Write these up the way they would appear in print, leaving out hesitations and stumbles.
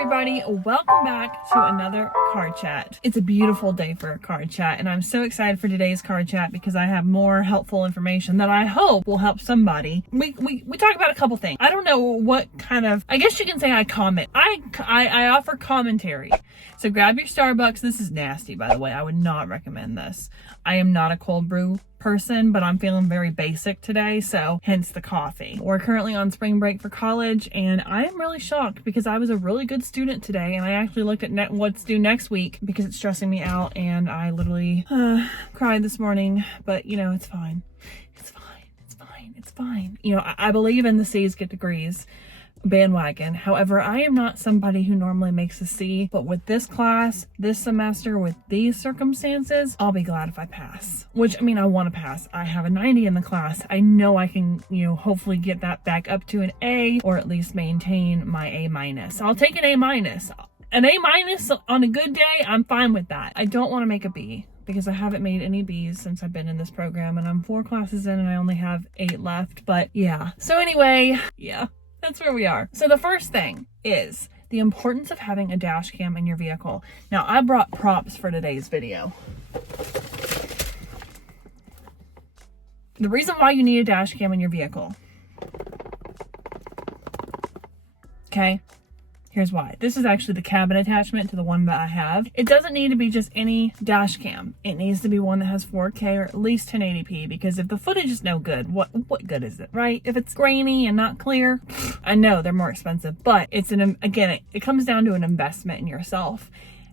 everybody, welcome back to another card chat. It's a beautiful day for a card chat, and I'm so excited for today's card chat because I have more helpful information that I hope will help somebody. We talk about a couple things. I don't know what kind of, I guess you can say I comment. I offer commentary. So grab your Starbucks. This is nasty, by the way. I would not recommend this. I am not a cold brew person, but I'm feeling very basic today, so hence the coffee. We're currently on spring break for college, and I am really shocked because I was a really good student today, and I actually looked at what's due next week because it's stressing me out, and I literally cried this morning, but you know, it's fine. It's fine. It's fine. It's fine. You know, I believe in the C's get degrees bandwagon. However, I am not somebody who normally makes a C, but with this class, this semester, with these circumstances, I'll be glad if I pass. Which, I mean, I want to pass. I have a 90 in the class. I know I can, you know, hopefully get that back up to an A, or at least maintain my A minus. I'll take an A minus. An A minus on a good day, I'm fine with that. I don't want to make a B, because I haven't made any B's since I've been in this program, and I'm 4 classes in and I only have 8 left. But yeah. So anyway, yeah. That's where we are. So the first thing is the importance of having a dash cam in your vehicle. Now, I brought props for today's video. The reason why you need a dash cam in your vehicle. Okay? Here's why. This is actually the cabin attachment to the one that I have. It doesn't need to be just any dash cam. It needs to be one that has 4K or at least 1080p, because if the footage is no good, what good is it, right? If it's grainy and not clear, I know they're more expensive, but it's again, it comes down to an investment in yourself.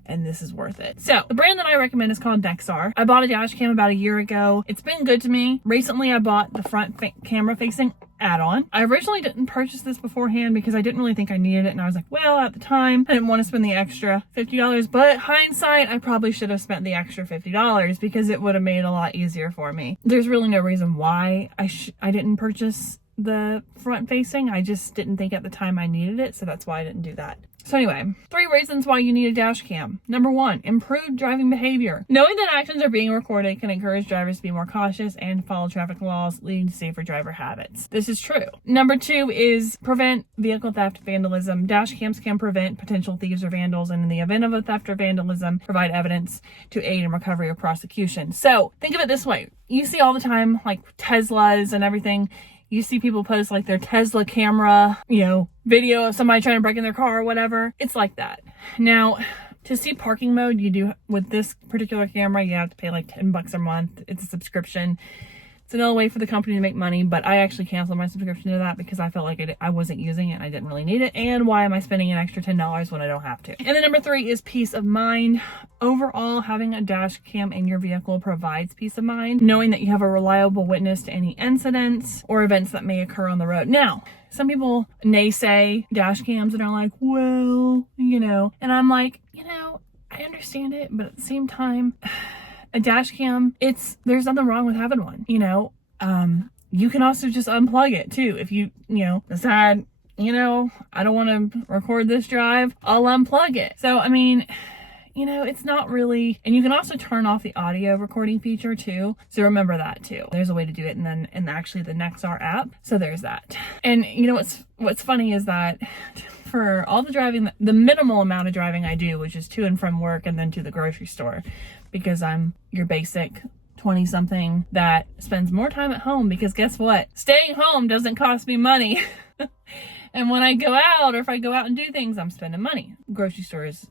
And this is worth it. So the brand that I recommend is called Nexar. I bought a dash cam about a year ago. It's been good to me. Recently, I bought the front camera facing add-on. I originally didn't purchase this beforehand because I didn't really think I needed it. And I was like, well, at the time, I didn't want to spend the extra $50, but hindsight, I probably should have spent the extra $50 because it would have made it a lot easier for me. There's really no reason why I didn't purchase the front facing. I just didn't think at the time I needed it. So that's why I didn't do that. So anyway, 3 reasons why you need a dash cam. Number 1, improved driving behavior. Knowing that actions are being recorded can encourage drivers to be more cautious and follow traffic laws, leading to safer driver habits. This is true. Number 2 is prevent vehicle theft, vandalism. Dash cams can prevent potential thieves or vandals, and in the event of a theft or vandalism, provide evidence to aid in recovery or prosecution. So think of it this way. You see all the time, like Teslas and everything. You see people post like their Tesla camera, you know, video of somebody trying to break in their car or whatever. It's like that. Now, to see parking mode, you do with this particular camera, you have to pay like $10 a month. It's a subscription. It's another way for the company to make money, but I actually canceled my subscription to that because I felt like I wasn't using it and I didn't really need it. And why am I spending an extra $10 when I don't have to? And then number 3 is peace of mind. Overall, having a dash cam in your vehicle provides peace of mind, knowing that you have a reliable witness to any incidents or events that may occur on the road. Now, some people naysay dash cams and are like, well, you know, and I'm like, you know, I understand it, but at the same time, a dash cam, there's nothing wrong with having one, you know. You can also just unplug it too. If you decide, you know, I don't want to record this drive, I'll unplug it. So, I mean, you know, it's not really, and you can also turn off the audio recording feature too. So remember that too. There's a way to do it, and then in actually the Nexar app. So there's that. And you know, what's funny is that for all the driving, the minimal amount of driving I do, which is to and from work and then to the grocery store, because I'm your basic 20-something that spends more time at home, because guess what? Staying home doesn't cost me money. And when I go out, or if I go out and do things, I'm spending money. Grocery store is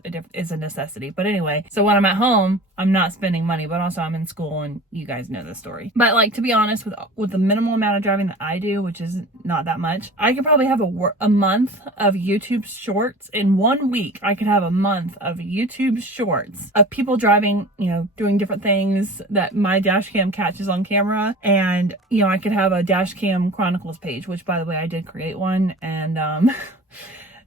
a necessity. But anyway, so when I'm at home, I'm not spending money, but also I'm in school, and you guys know the story. But like, to be honest, with the minimal amount of driving that I do, which is not that much, I could probably have a month of YouTube shorts. In 1 week, I could have a month of YouTube shorts of people driving, you know, doing different things that my dash cam catches on camera. And, you know, I could have a dash cam chronicles page, which, by the way, I did create one, and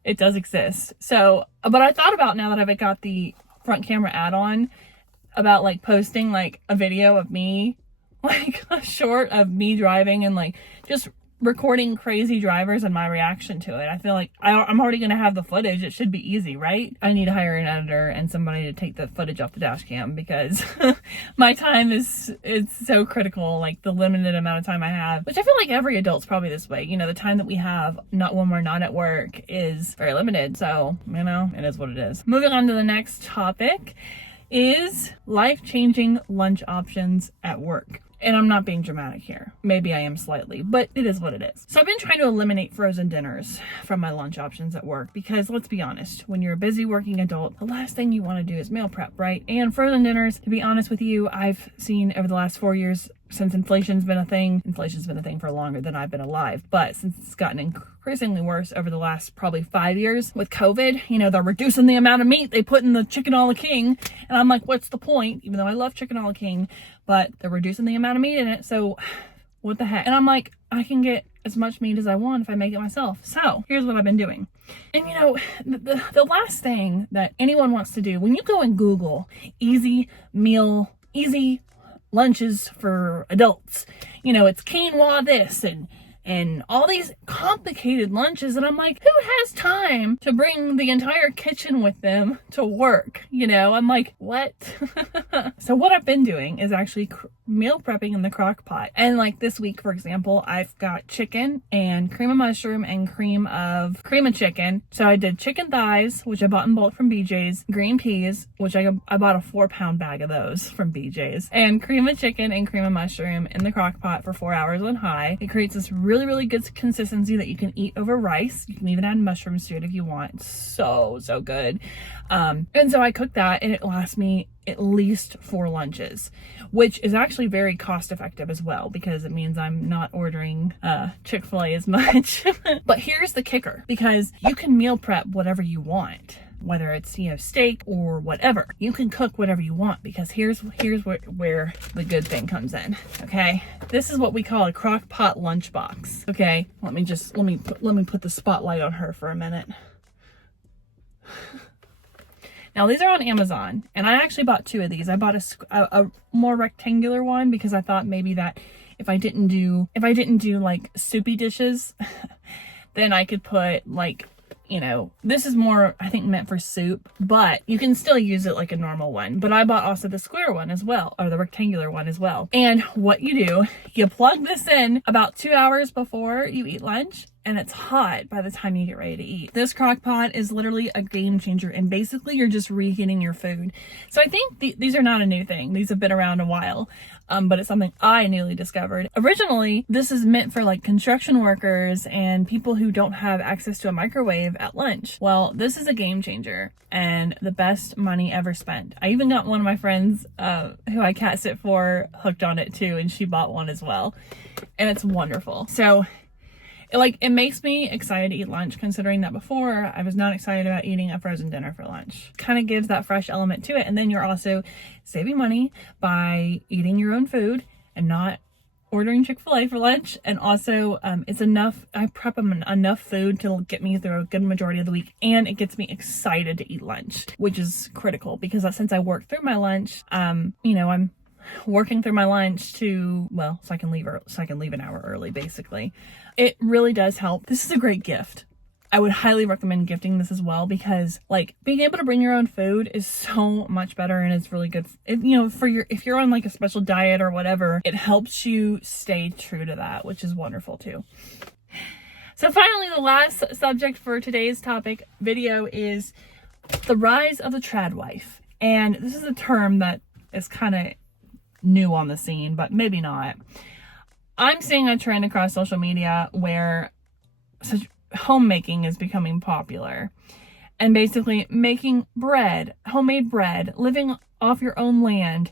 it does exist. So, but I thought about, now that I've got the front camera add-on, about like posting like a video of me, like a short of me driving, and like just recording crazy drivers and my reaction to it. I feel like I'm already going to have the footage. It should be easy, right? I need to hire an editor and somebody to take the footage off the dash cam because my time is so critical, like the limited amount of time I have, which I feel like every adult's probably this way. You know, the time that we have not when we're not at work is very limited. So, you know, it is what it is. Moving on to the next topic is life-changing lunch options at work. And I'm not being dramatic here. Maybe I am slightly, but it is what it is. So I've been trying to eliminate frozen dinners from my lunch options at work because let's be honest, when you're a busy working adult, the last thing you want to do is meal prep, right? And frozen dinners, to be honest with you, I've seen over the last 4 years since inflation's been a thing for longer than I've been alive. But since it's gotten increasingly worse over the last probably 5 years with COVID, you know, they're reducing the amount of meat they put in the chicken a la king. And I'm like, what's the point? Even though I love chicken a la king, but they're reducing the amount of meat in it. So what the heck? And I'm like, I can get as much meat as I want if I make it myself. So here's what I've been doing. And you know, the last thing that anyone wants to do when you go and Google easy lunches for adults, you know, it's quinoa this and all these complicated lunches, and I'm like, who has time to bring the entire kitchen with them to work? You know, I'm like, what? So what I've been doing is actually meal prepping in the crock pot. And like this week, for example, I've got chicken and cream of mushroom and cream of chicken. So I did chicken thighs, which I bought in bulk from BJ's, green peas, which I bought a 4-pound bag of those from BJ's, and cream of chicken and cream of mushroom in the crock pot for 4 hours on high. It creates this really good consistency that you can eat over rice. You can even add mushrooms to it if you want. It's so good. And so I cooked that and it lasts me at least 4 lunches, which is actually very cost effective as well because it means I'm not ordering Chick-fil-A as much. But here's the kicker, because you can meal prep whatever you want, whether it's, you know, steak or whatever. You can cook whatever you want because here's where the good thing comes in. Okay, this is what we call a Crockpot lunchbox. Okay, let me put the spotlight on her for a minute. Now these are on Amazon, and I actually bought 2 of these. I bought a more rectangular one because I thought maybe that if I didn't do like soupy dishes, then I could put like, you know, this is more, I think, meant for soup, but you can still use it like a normal one. But I bought also the square one as well, or the rectangular one as well. And what you do, you plug this in about 2 hours before you eat lunch, and it's hot by the time you get ready to eat. This crock pot is literally a game changer, and basically you're just reheating your food. So I think these are not a new thing. These have been around a while, but it's something I newly discovered. Originally, this is meant for like construction workers and people who don't have access to a microwave at lunch. Well, this is a game changer and the best money ever spent. I even got one of my friends who I cat sit for hooked on it too, and she bought one as well, and it's wonderful. So it makes me excited to eat lunch, considering that before I was not excited about eating a frozen dinner for lunch. Kind of gives that fresh element to it. And then you're also saving money by eating your own food and not ordering Chick-fil-A for lunch. And also it's enough, I prep them enough food to get me through a good majority of the week. And it gets me excited to eat lunch, which is critical because since I work through my lunch, you know, I'm working through my lunch so I can leave an hour early, basically. It really does help. This is a great gift. I would highly recommend gifting this as well because like being able to bring your own food is so much better, and it's really good. You know, if you're on like a special diet or whatever, it helps you stay true to that, which is wonderful too. So finally, the last subject for today's topic video is the rise of the TRADWIFE. And this is a term that is kind of new on the scene, but maybe not. I'm seeing a trend across social media where such homemaking is becoming popular, and basically making bread, homemade bread, living off your own land.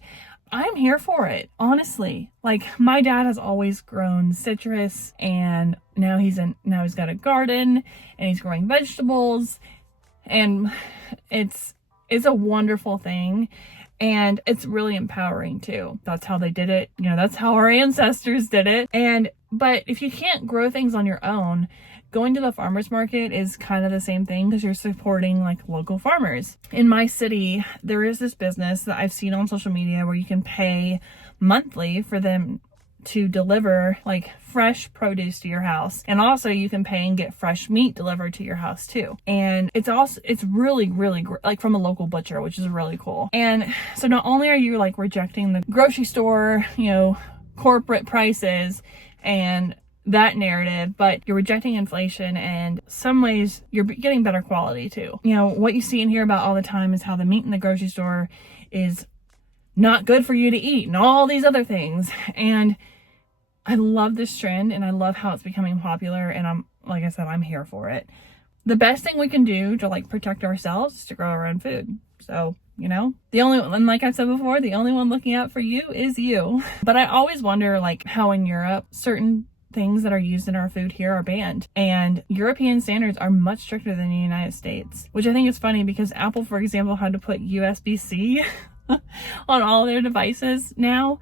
I'm here for it, honestly. Like, my dad has always grown citrus, and now he's got a garden and he's growing vegetables, and it's a wonderful thing. And it's really empowering too. That's how they did it. You know, that's how our ancestors did it. But if you can't grow things on your own, going to the farmer's market is kind of the same thing because you're supporting like local farmers. In my city, there is this business that I've seen on social media where you can pay monthly for them to deliver like fresh produce to your house. And also you can pay and get fresh meat delivered to your house too. And it's really, really like from a local butcher, which is really cool. And so not only are you like rejecting the grocery store, you know, corporate prices and that narrative, but you're rejecting inflation, and some ways you're getting better quality too. You know, what you see and hear about all the time is how the meat in the grocery store is not good for you to eat and all these other things. And I love this trend, and I love how it's becoming popular, and like I said, I'm here for it. The best thing we can do to like protect ourselves is to grow our own food. So, you know, and like I've said before, the only one looking out for you is you. But I always wonder like how in Europe certain things that are used in our food here are banned, and European standards are much stricter than the United States, which I think is funny because Apple, for example, had to put USB-C on all their devices now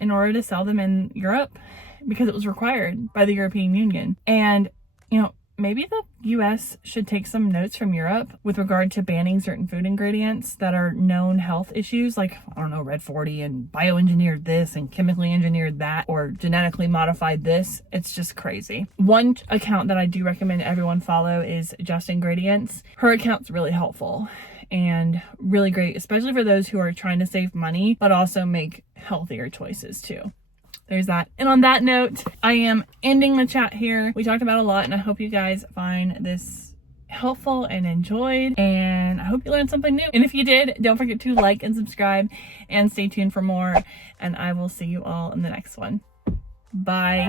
in order to sell them in Europe because it was required by the European Union. And you know, maybe the US should take some notes from Europe with regard to banning certain food ingredients that are known health issues, like, I don't know, Red 40 and bioengineered this and chemically engineered that, or genetically modified this. It's just crazy. One account that I do recommend everyone follow is Just Ingredients. Her account's really helpful and really great, especially for those who are trying to save money, but also make healthier choices too. There's that. And on that note, I am ending the chat here. We talked about a lot, and I hope you guys find this helpful and enjoyed, and I hope you learned something new. And if you did, don't forget to like and subscribe and stay tuned for more, and I will see you all in the next one. Bye.